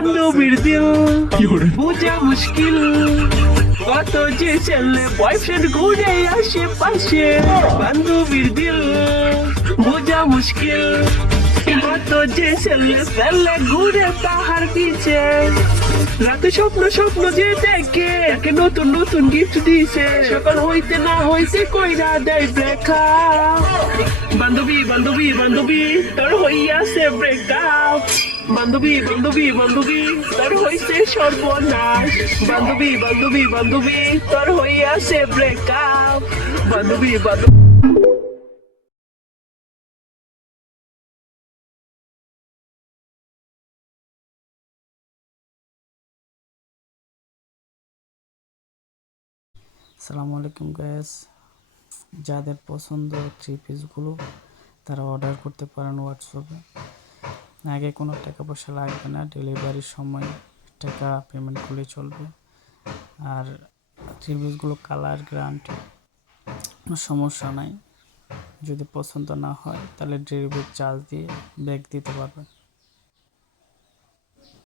বান্ধবীর দিল বোঝা মুশকিল। কত যে ছেলে বয়ফ্রেন্ড ঘুরে আসে পাশে বান্ধবীর দিল বোঝা মুশকিল। কত যে ছেলে ফেলে ঘুরে তাহার পিছে। রাতে স্বপ্ন স্বপ্ন যে দেখে একে নতুন নতুন গিফট দিছে। সকাল হইতে না হইতে কইরা দেয় ব্রেখা বান্ধবী বান্ধবী বান্ধবী তোর হইয়াছে ব্রেকআপ বান্ধবী বান্ধবী বান্ধবী, তোর হইছে সর্বনাশ। বান্ধবী বান্ধবী বান্ধবী, তোর হইয়াছে ব্রেকআপ বান্ধবী বান্ধবী সালামু আলাইকুম গ্যাস যাদের পছন্দ থ্রি পিসগুলো তারা অর্ডার করতে পারেন হোয়াটসঅ্যাপে আগে কোনো টাকা পয়সা লাগবে না ডেলিভারির সময় টাকা পেমেন্ট করলে চলবে। আর রিভিউসগুলো কালার গ্রান্ট কোনো সমস্যা নাই। যদি পছন্দ না হয়, তাহলে ডেলিভারি চার্জ দিয়ে ব্যাগ দিতে পারবেন।